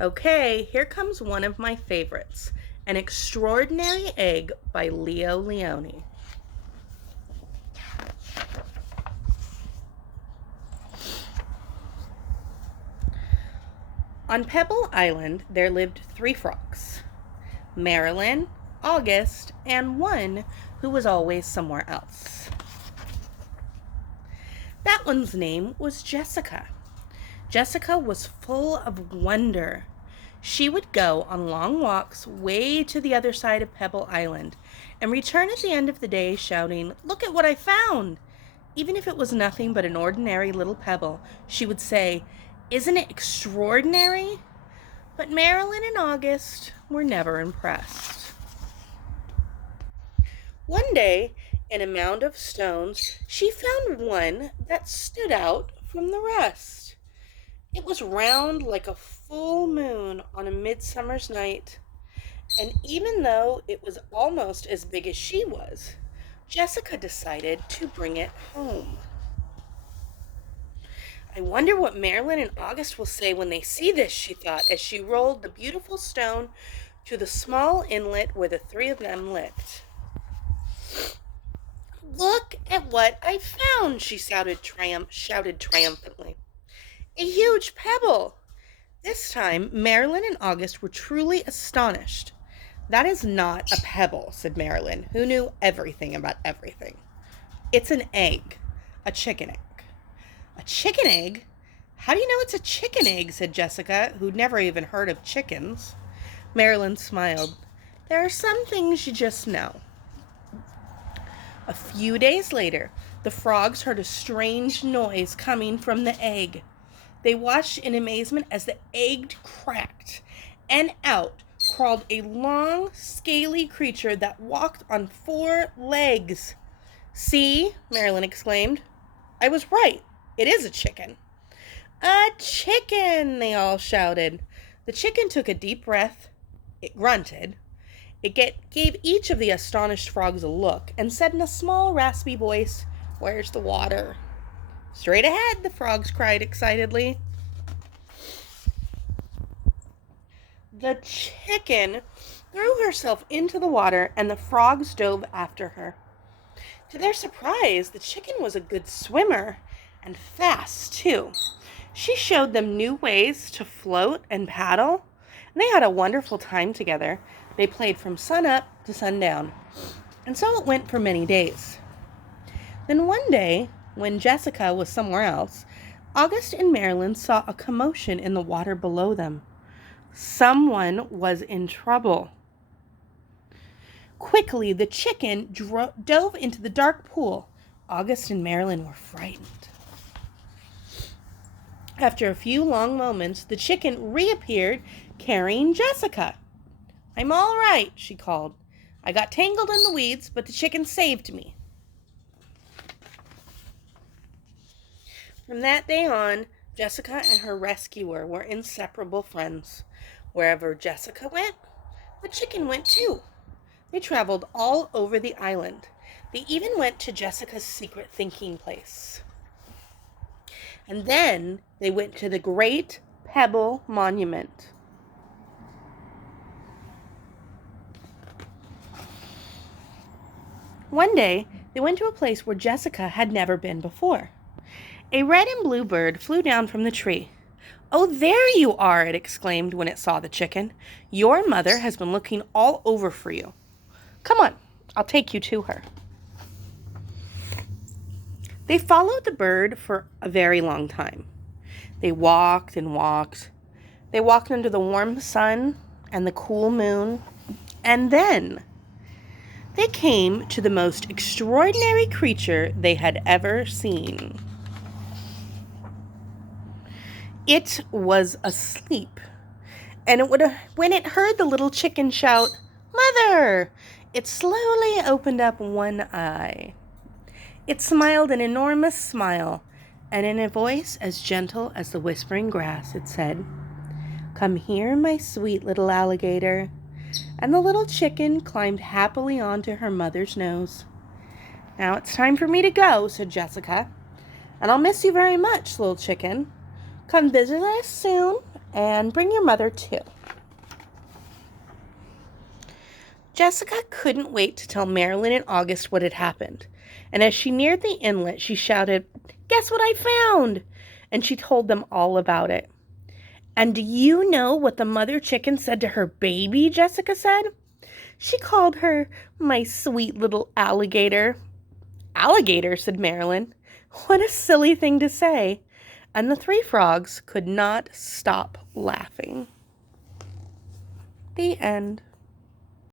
Okay, here comes one of my favorites, An Extraordinary Egg by Leo Leone. On Pebble Island, there lived 3 frogs, Marilyn, August, and one who was always somewhere else. That one's name was Jessica. Jessica was full of wonder. She would go on long walks way to the other side of Pebble Island and return at the end of the day shouting, "Look at what I found!" Even if it was nothing but an ordinary little pebble, she would say, "Isn't it extraordinary?" But Marilyn and August were never impressed. One day, in a mound of stones, she found one that stood out from the rest. It was round like a full moon on a midsummer's night, and even though it was almost as big as she was, Jessica decided to bring it home. I wonder what Marilyn and August will say when they see this, she thought, as she rolled the beautiful stone to the small inlet where the 3 of them lived. "Look at what I found," she shouted triumphantly. "A huge pebble." This time, Marilyn and August were truly astonished. "That is not a pebble," said Marilyn, who knew everything about everything. "It's an egg, a chicken egg." "A chicken egg? How do you know it's a chicken egg?" said Jessica, who'd never even heard of chickens. Marilyn smiled. "There are some things you just know." A few days later, the frogs heard a strange noise coming from the egg. They watched in amazement as the egg cracked, and out crawled a long, scaly creature that walked on 4 legs. "See," Marilyn exclaimed. "I was right. It is a chicken." "A chicken!" they all shouted. The chicken took a deep breath. It grunted. It gave each of the astonished frogs a look and said in a small, raspy voice, "Where's the water?" "Straight ahead," the frogs cried excitedly. The chicken threw herself into the water, and the frogs dove after her. To their surprise, the chicken was a good swimmer, and fast, too. She showed them new ways to float and paddle, and they had a wonderful time together. They played from sunup to sundown, and so it went for many days. Then one day, when Jessica was somewhere else, August and Marilyn saw a commotion in the water below them. Someone was in trouble. Quickly, the chicken dove into the dark pool. August and Marilyn were frightened. After a few long moments, the chicken reappeared carrying Jessica. "I'm all right," she called. "I got tangled in the weeds, but the chicken saved me." From that day on, Jessica and her rescuer were inseparable friends. Wherever Jessica went, the chicken went too. They traveled all over the island. They even went to Jessica's secret thinking place. And then they went to the Great Pebble Monument. One day, they went to a place where Jessica had never been before. A red and blue bird flew down from the tree. "Oh, there you are!" it exclaimed when it saw the chicken. "Your mother has been looking all over for you. Come on, I'll take you to her." They followed the bird for a very long time. They walked and walked. They walked under the warm sun and the cool moon. And then they came to the most extraordinary creature they had ever seen. It was asleep. And when it heard the little chicken shout, "Mother!" it slowly opened up one eye. It smiled an enormous smile, and in a voice as gentle as the whispering grass, it said, "Come here, my sweet little alligator." And the little chicken climbed happily onto her mother's nose. "Now it's time for me to go," said Jessica. "And I'll miss you very much, little chicken. Come visit us soon, And bring your mother too. Jessica couldn't wait to tell Marilyn and August what had happened. And as she neared the inlet, she shouted, "Guess what I found?" And she told them all about it. "And do you know what the mother chicken said to her baby?" Jessica said. "She called her my sweet little alligator." "Alligator," said Marilyn. "What a silly thing to say." And the three frogs could not stop laughing. The end.